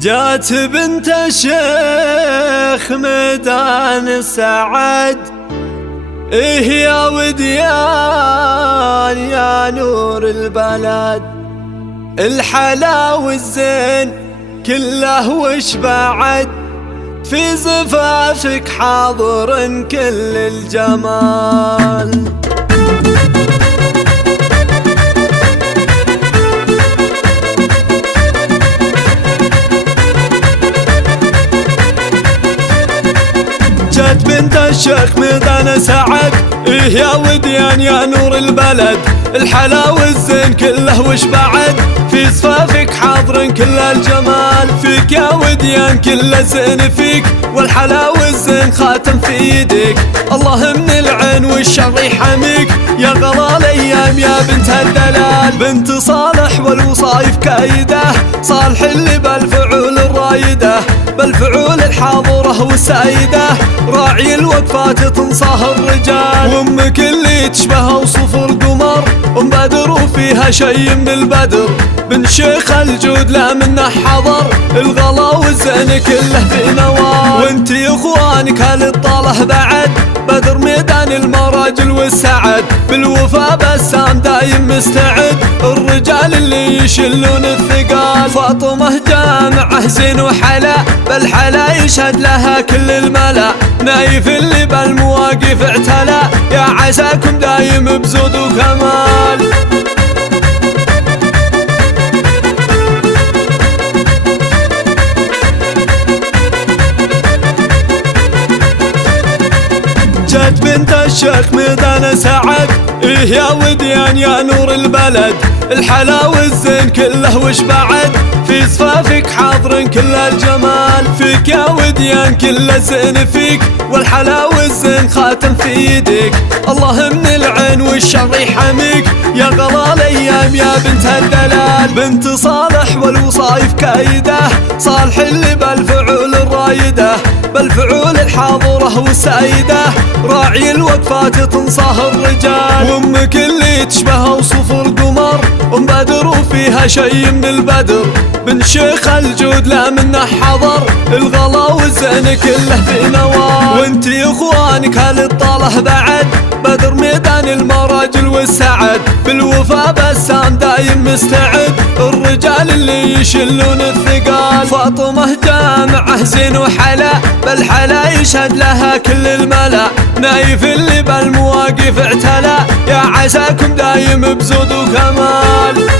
جات بنت الشيخ ميدان السعد، إيه يا وديان يا نور البلد، الحلا والزين كله وش بعد، في زفافك حاضر كل الجمال. جات بنت الشيخ ميدان سعد، إيه يا وديان يا نور البلد، الحلا والزين كله وش بعد، في صفافك حاضر كل الجمال، فيك يا وديان كل الزين فيك، والحلا والزين خاتم في يديك، الله من العين والشر يحميك، يا غلا الايام يا بنت الدلال، بنت صالح والوصايف كايده، صالح اللي بالفعول الرايده، بالفعول الحاضره والسايده، راعي الوقفات تنصاه الرجال، وامك اللي تشبه وصفر قمر، ام بدر وفيها شي من البدر، بن شيخ الجود لا منه حضر، الغلا والزين كله في نوال، وانتي اخوانك هالطاله بعد، بدر ميدان المراجل والسعد، بالوفا بسام دايم مستعد، الرجال اللي يشلون الثقال، فاطمه جامعه زين وحلا، بالحلا يشهد لها كل الملا، نايف اللي بالمواقف اعتلى، يا عساكم دايم بزود وكمال. جات بنت الشيخ ميدان سعد، إيه يا وديان يا نور البلد، الحلا والزين كله وش بعد، في صفافك حاضر كل الجمال، فيك يا وديان كل الزين فيك، والحلا والزين خاتم في يديك، الله من العين والشر يحميك، يا غلا الايام يا بنت الدلال، بنت صالح والوصايف كايده، صالح اللي بالفعول الرايده، بالفعول الحاضره والسايده، راعي الوقفات تنصاه الرجال، وامك اللي تشبه وصفر قمر، ام بدر وفيها شي من البدر، بن شيخ الجود لا منه حضر، الغلا والزين كله في نوال، وانتي اخوانك هالطاله بعد، بدر ميدان المراجل والسعد، بالوفا بسام دايم مستعد، الرجال اللي يشلون الثقال، فاطمه جامعه زين وحلا، بالحلا يشهد لها كل الملا، نايف اللي بالمواقف اعتلى، يا عساكم دايم بزود وكمال.